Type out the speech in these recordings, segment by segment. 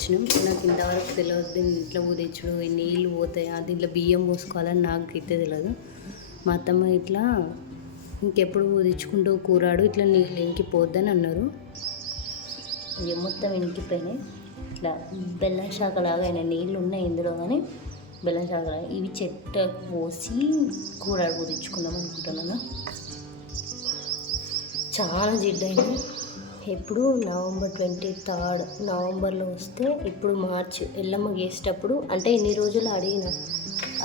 వచ్చినాం. నాకు ఇంతవరకు తెలియదు దీన్ని ఇట్లా ఊదించుడు, నీళ్ళు పోతాయి, దీంట్లో బియ్యం పోసుకోవాలని నాకు అయితే తెలియదు. మా అత్తమ్మ ఇట్లా ఇంకెప్పుడు ఊదించుకుంటూ కూరాడు ఇట్లా నీళ్ళు ఇంకిపోద్దని అన్నారు. ఇవి మొత్తం ఇంకిపోయినాయి. ఇట్లా బెల్లం శాఖలాగా అయినా నీళ్ళు ఉన్నాయి ఇందులో, కానీ బెల్లం శాఖలాగా ఇవి చెట్టుకు పోసి కూరాడు ఊదించుకుందాం అనుకుంటున్నాను. చాలా జిడ్డైంది. ఎప్పుడు నవంబర్ 23 నవంబర్లో వస్తే ఇప్పుడు మార్చ్ ఎల్లమ్మ గేసేటప్పుడు అంటే ఇన్ని రోజులు అడిగిన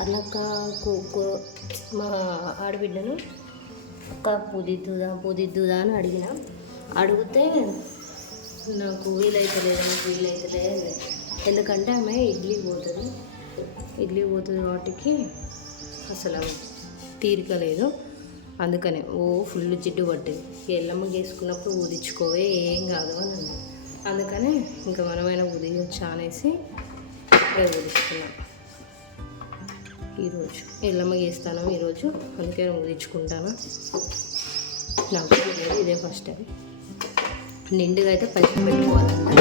అట్లక్క మా ఆడబిడ్డను అక్క పూదిద్దుదా అని అడిగితే నాకు వీలైతలేదు ఎందుకంటే ఆమె ఇడ్లీ పోతుంది వాటికి అసలు తీరిక లేదు. అందుకనే ఫుల్ జిడ్డు పట్టింది. ఎల్లమ్మ గేసుకున్నప్పుడు ఊదించుకోవే ఏం కాదు అని అన్నాను. అందుకనే ఇంకా మనమైనా ఊదించు అనేసి ఇప్పుడే ఊదిస్తున్నాం. ఈరోజు ఎల్లమ్మ గేస్తాను ఈరోజు, అందుకే ఊదించుకుంటాను. నాకు లేదు, ఇదే ఫస్ట్ టైం. నిండుగా అయితే పచ్చి పెట్టుకోవాలంట.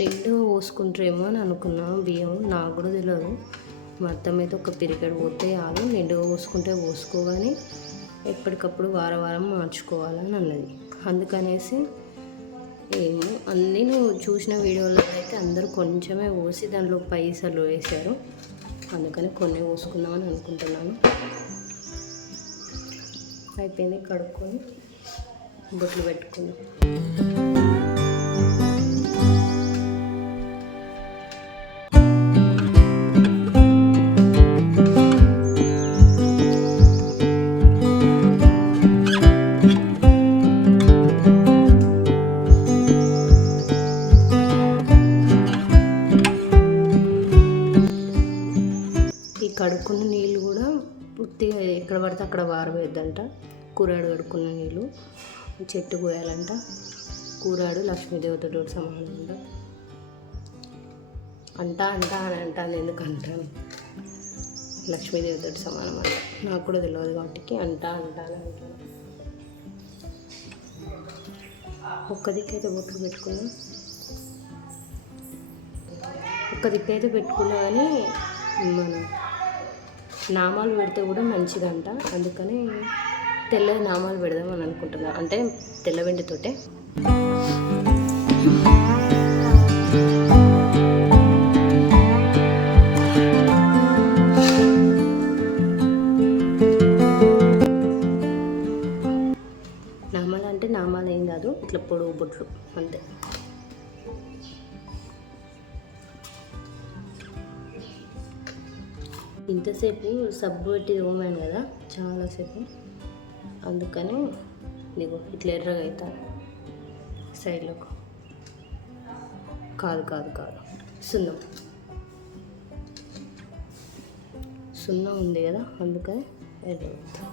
నిండు పోసుకుంటారేమో అని అనుకున్నాను బియ్యం, నాకు కూడా తెలియదు. మా అత్తమ్మ అయితే ఒక పిరికెడు పోతే చాలు, నిండుగా పోసుకుంటే పోసుకోగానే ఎప్పటికప్పుడు వారం మార్చుకోవాలని అన్నది. అందుకనేసి ఏమో అన్నీ నువ్వు చూసిన వీడియోలో అయితే అందరూ కొంచెమే పోసి దాంట్లో పైసలు వేశారు. అందుకని కొన్ని పోసుకుందామని అనుకుంటున్నాను. అయిపోయింది, కడుక్కొని బొట్లు పెట్టుకుని కడుక్కున్న నీళ్ళు కూడా పూర్తిగా ఎక్కడ పడితే అక్కడ వారవేద్దంట. కూరాడు కడుక్కున్న నీళ్ళు చెట్టు పోయాలంట. కూరాడు లక్ష్మీదేవతతో సమానం అంట అని అంటాను. ఎందుకు అంటాను, లక్ష్మీదేవతతో సమానం అంట. నాకు కూడా తెలియదు కాబట్టి అంటాను. ఒక్క దిక్కైతే బొట్లు పెట్టుకున్నా, కానీ మనం నామాలు పెడితే కూడా మంచిదంట. అందుకని తెల్ల నామాలు పెడదామని అనుకుంటున్నా, అంటే తెల్ల వెండితోటే. నామాలు అంటే నామాలు ఏం కాదు, ఇట్లా పొడవు బొట్లు అంతే. ఇంతసేపు సబ్బు పెట్టి తోమాను కదా చాలాసేపు, అందుకని ఇదిగో ఇట్లా ఎర్రగా అవుతాను. సైడ్లోకి కాదు సున్నం ఉంది కదా, అందుకని ఎర్రగా అవుతాను.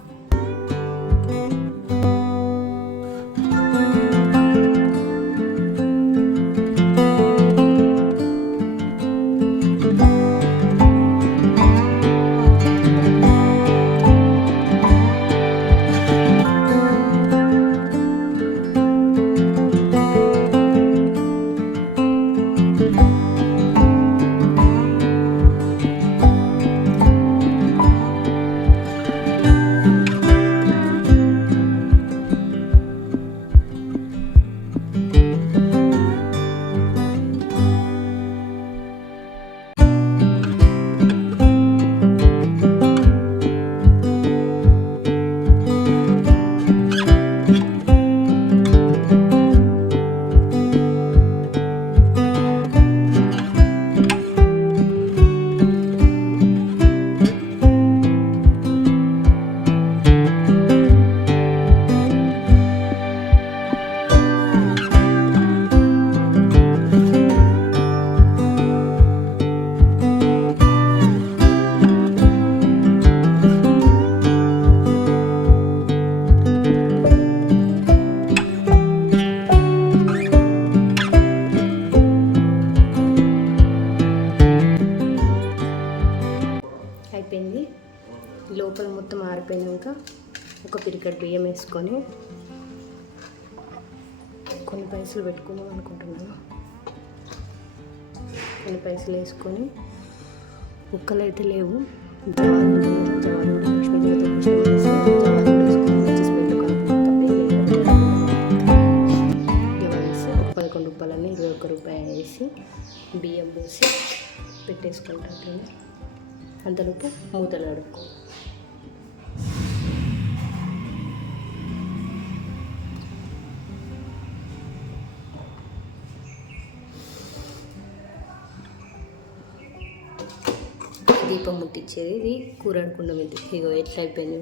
ఆరిపోయాక ఒక పిరికెడు బియ్యం వేసుకొని కొన్ని పైసలు పెట్టుకుందాం అనుకుంటున్నాను. కొన్ని పైసలు వేసుకొని కుక్కలు అయితే లేవు, రూపాయలని 21 రూపాయలు వేసి బియ్యం పోసి పెట్టేసుకుంటాను. అంతలోపు మూతలు అడుక్కో. దీపం ముట్టించేది ఇది కూర అనుకున్నాం. ఇది ఇగో ఎట్లా అయిపోయింది.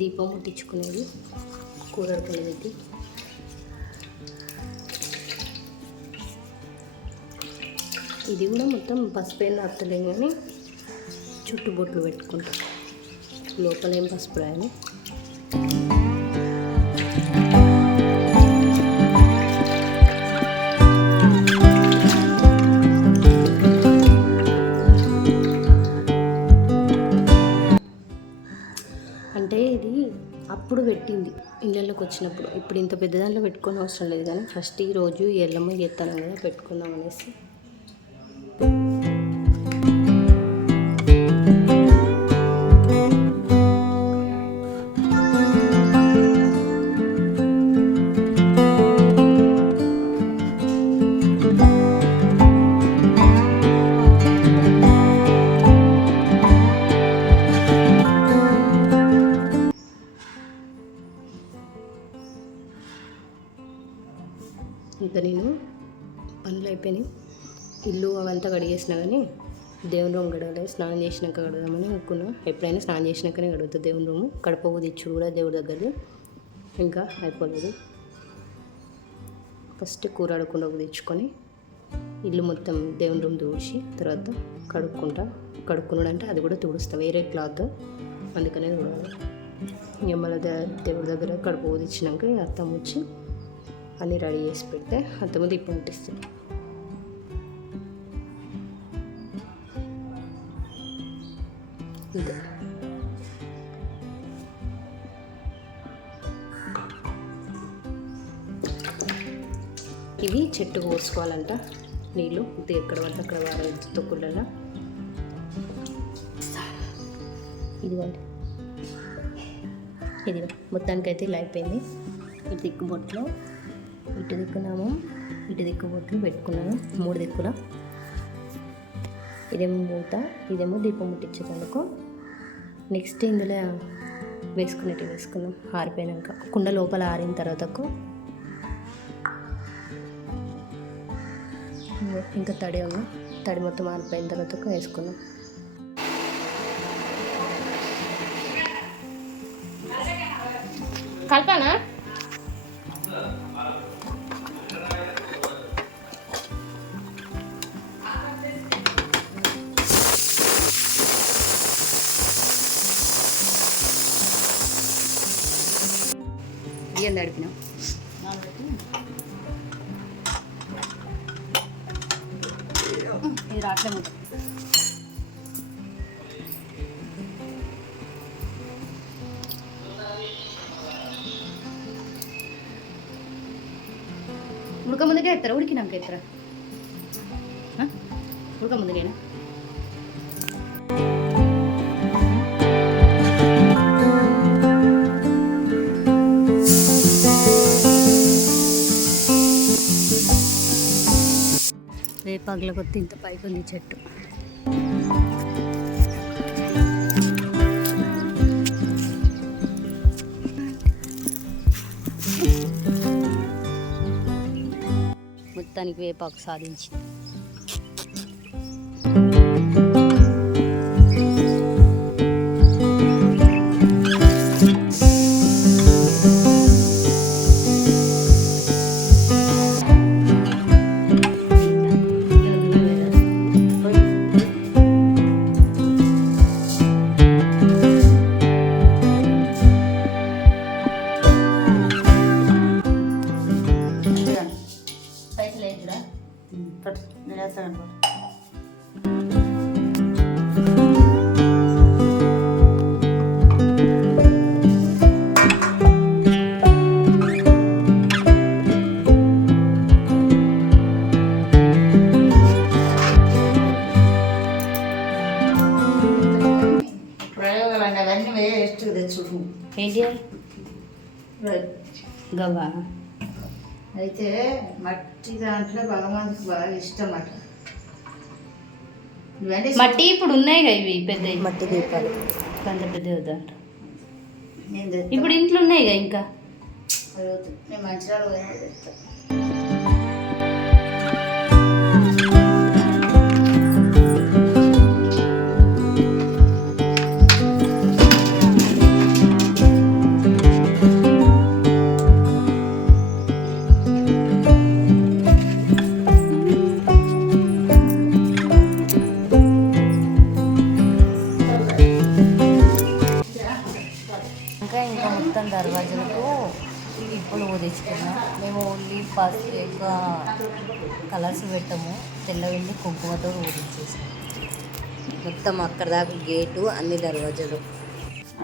దీపం ముట్టించుకునేది కూర అనేది. ఇది కూడా మొత్తం పసుపైన అత్తలేం కానీ చుట్టుబొట్లు పెట్టుకుంటాం. లోపల ఏం పసుపు రాయని. అంటే ఇది అప్పుడు పెట్టింది ఇళ్ళలోకి వచ్చినప్పుడు. ఇప్పుడు ఇంత పెద్ద దాంట్లో పెట్టుకోని అవసరం లేదు, కానీ ఫస్ట్ ఈరోజు ఎల్లమ్మ చేస్తాను కదా పెట్టుకుందాం అనేసి. ఇంకా నేను పనులు అయిపోయినాయి, ఇల్లు అవంతా కడిగేసినా కానీ దేవుని రూమ్ గడవలేదు. స్నానం చేసినాక కడదామని అనుకున్నా. ఎప్పుడైనా స్నానం చేసినాకనే గడుగుతుంది దేవుని రూము. కడప దిచ్చు కూడా దేవుడి దగ్గరది ఇంకా అయిపోలేదు. ఫస్ట్ కూర అడగకుండా తెచ్చుకొని ఇల్లు మొత్తం దేవుని రూమ్ తుడిచి తర్వాత కడుక్కున్నాడు అంటే అది కూడా తుడుస్తా, వేరే క్లాత్ అందుకనే తుడవాలి. ఇంకా మళ్ళీ దేవుడి దగ్గర కడుపు ఊదిచ్చినాక అత్తమ్మ వచ్చి అన్నీ రెడీ చేసి పెడితే అత్తమ్మ దీపం ముట్టిస్తుంది. ఇదే ఇవి చెట్టుకు పోసుకోవాలంట నీళ్ళు. ఇది ఎక్కడ పడితే అక్కడ వారే తొక్కులలో. ఇదిగోండి, ఇది మొత్తానికైతే ఇలా అయిపోయింది. ఇటు దిక్కు బొట్లు, ఇటు దిక్కున్నాము, ఇటు దిక్కు బొట్లు పెట్టుకున్నాను 3 దిక్కుల. ఇదేమో మూత, ఇదేమో దీపం ముట్టించేందుకు. నెక్స్ట్ ఇందులో వేసుకునేటివి వేసుకుందాం ఆరిపోయాక. కుండ లోపల ఆరిన తర్వాతకు ఇంకా తడి మొత్తం ఆరిపోయిన తర్వాతకు వేసుకుందాం. కల్పనా బియ్యం తడిపినాం. ఇది రాట్లే ముద్ద. ఉడక ముందుకే ఎత్తారా ఉడికినాక ఎత్తరా? ఉడక ముందుకేనా? వేపాకుల కొత్త ఇంత పైకి ఉంది చెట్టు. మొత్తానికి వేపాకు సాధించి ఏంటి గవ్వ అయితే మట్టి దాంట్లో భగవంతుడికి బాగా ఇష్టం అట. మట్టి ఇప్పుడు ఉన్నాయి కదా ఇవి పెద్ద మట్టి దీపాలు అంత పెద్ద వద్దంట. ఇప్పుడు ఇంట్లో ఉన్నాయి కదా ఇంకా. నేను మంచిరాలు పోయినా తెస్తాను. ఇంకా మొత్తం దర్వాజలకు ఇప్పుడు తెచ్చుకున్నాం. మేము ఓన్లీ పసుపు ఎక్కువ కలర్స్ పెట్టము, తెల్లవెళ్ళి కుంకుమతో ఊరించేసాం. మొత్తం అక్కడ దాకా గేటు అన్ని దర్వాజలు.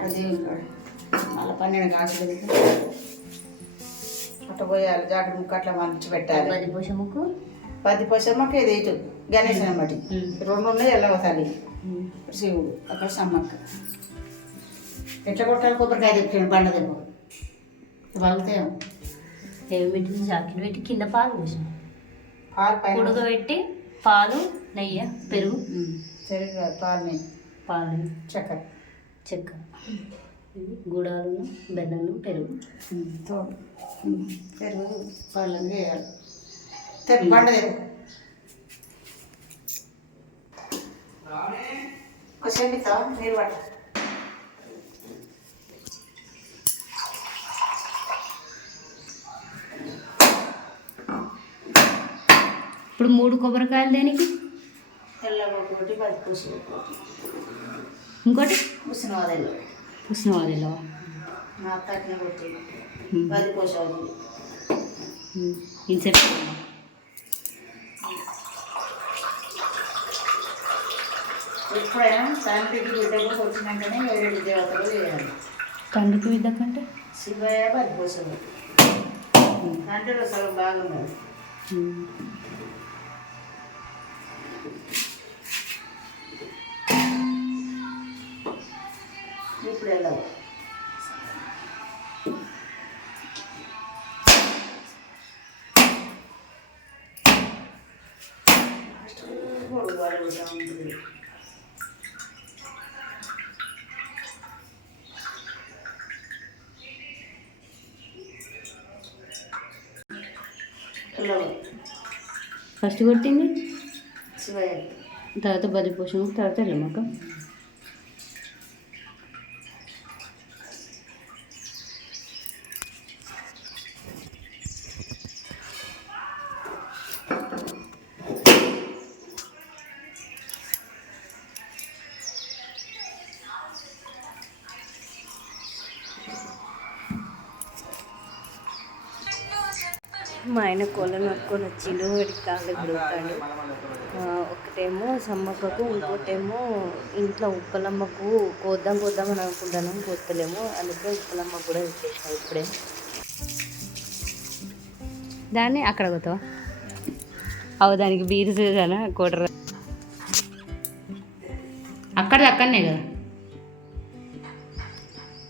అది మళ్ళీ 12 కాసులు అట్లా పోయాలి. జాకెట్ ముక్క అట్లా మంచి పెట్టాలి. 10 పోషముకు 10 పోషమ్మకి ఇది ఇటు గణేశ్ అన్నమాట. 2 ఉన్నాయి. ఎల్లవ తల్లి శివుడు, అక్కడ సమ్మక్క. ఎట్లా కొట్టాలి? కొబ్బరికాయ తెచ్చాను బండ దెబ్బ పలుగుతాయేమో. ఏమి పెట్టి జాకెట్ పెట్టి కింద పాలు పోసాం. పాలు పైన ఉడకబెట్టి పాలు, నెయ్యి, పెరుగు, పాలు, నెయ్యి, పాలు, చక్కెర, గుడాలు, బెల్లం, పెరుగు, తోడు, పెరుగు, పాలు వేయాలి. బండ దెబ్బ చెండితా నీరు పట్ట. ఇప్పుడు 3 కొబ్బరికాయలు దేనికి? తెల్లగొట్టి 10 పూసలు, ఇంకోటి ఉసినవాదల్లో ఉష్ణవాదిలో నా అత్తనే కొట్టి 10 పూసలు. ఇంతసేపు ఎప్పుడైనా తండ్రికి బిడ్డకు వచ్చినాకనే 7 దేవతలు చేయాలి. తండ్రికి బిడ్డ కంటే శివయ్య 10 పూసలు. తండ్రి అసలు బాగున్నది. ఇప్పుడు వెళ్ళాలి. ఉంటుంది. ఫస్ట్ కొట్టింది శివయ్య, తర్వాత 10 పోషం, తర్వాత వెళ్ళమాక. మా ఆయన కోళ్ళను పట్టుకొని వచ్చిండు, వాడికి కాళ్ళు గుడుగుతాడు. ఒకటేమో సమ్మక్కకు, ఇంకోటేమో ఇంట్లో ఉప్పలమ్మకు కోద్దామని అనుకుంటాను, కోస్తలేము. అందుకే ఉప్పలమ్మకు కూడా వచ్చేసాం ఇప్పుడే. దాన్ని అక్కడ పోతావా? దానికి బీరు చూసానా కోటర అక్కడనే కదా.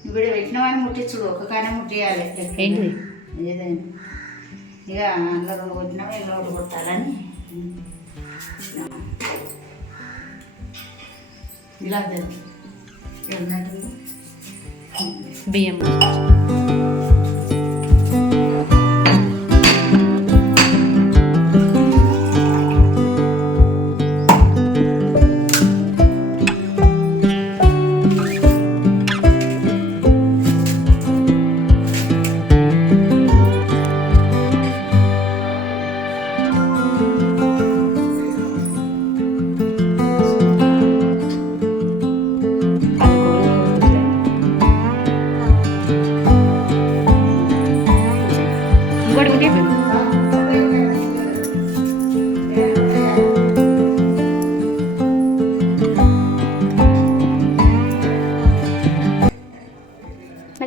ఇప్పుడు పెట్టిన వాడిని ముట్టించుడు, ఒక కాయన ముట్టియాలి. ఏంటి ఏదైనా ఇక అందులో 2 కొట్టినాము, ఇలా 1 కొట్టాలని ఇలా బియ్యం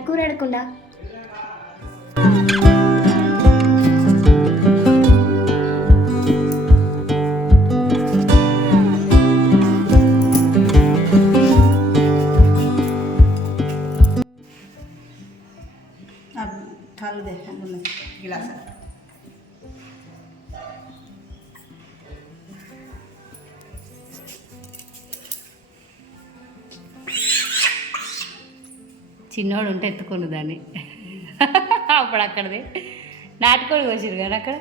కూర అడగకుండా ठाल दे गिलास చిన్నోడు ఉంటే ఎత్తుకోను దాన్ని. అప్పుడు అక్కడది నాటుకోడి కోసిరు కానీ అక్కడ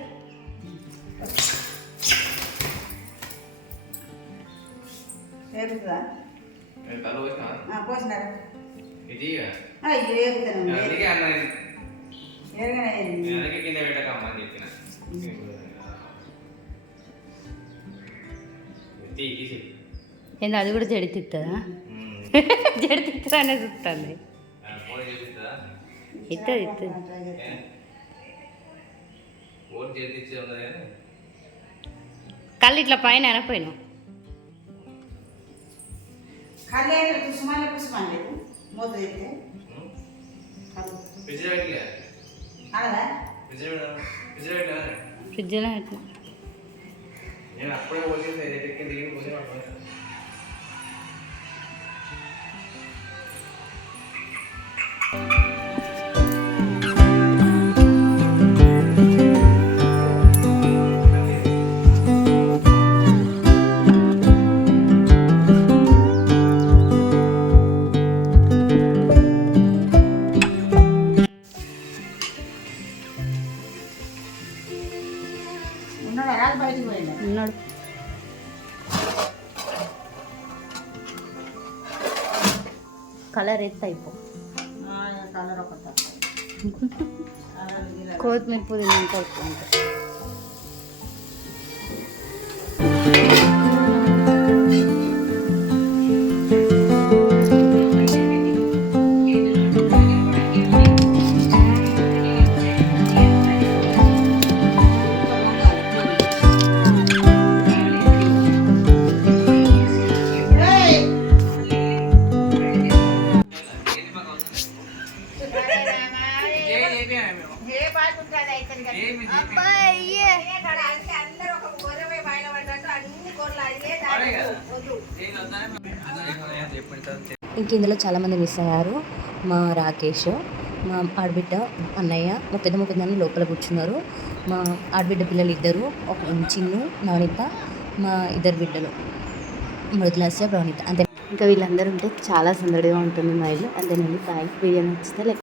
ఏంది అది కూడా జడితిస్తుందా? జడితిస్తుందా అనేది చూస్తుంది. ఇస్తుంది కళ్ళు ఇట్లా పైన అనపోయినా ఫ్రిడ్జ్లో ఉన్నాడు. కలర్ ఎత్త అయిపో కొత్తిమీర పుదీనా ఎంత అవుతుంది. ఇంక ఇందులో చాలామంది మిస్ అయ్యారు. మా రాకేష్, మా ఆడబిడ్డ అన్నయ్య, మా పెద్దమ్మ లోపల కూర్చున్నారు. మా ఆడబిడ్డ పిల్లలు 2, ఒక చిన్ను నవనీత, మా 2 బిడ్డలు మృదులాస్య ప్రవణిత. అంతే. ఇంకా వీళ్ళందరూ ఉంటే చాలా సందడిగా ఉంటుంది మా ఇల్లు. అంతేనండి. థ్యాంక్స్. వీడియో నచ్చితే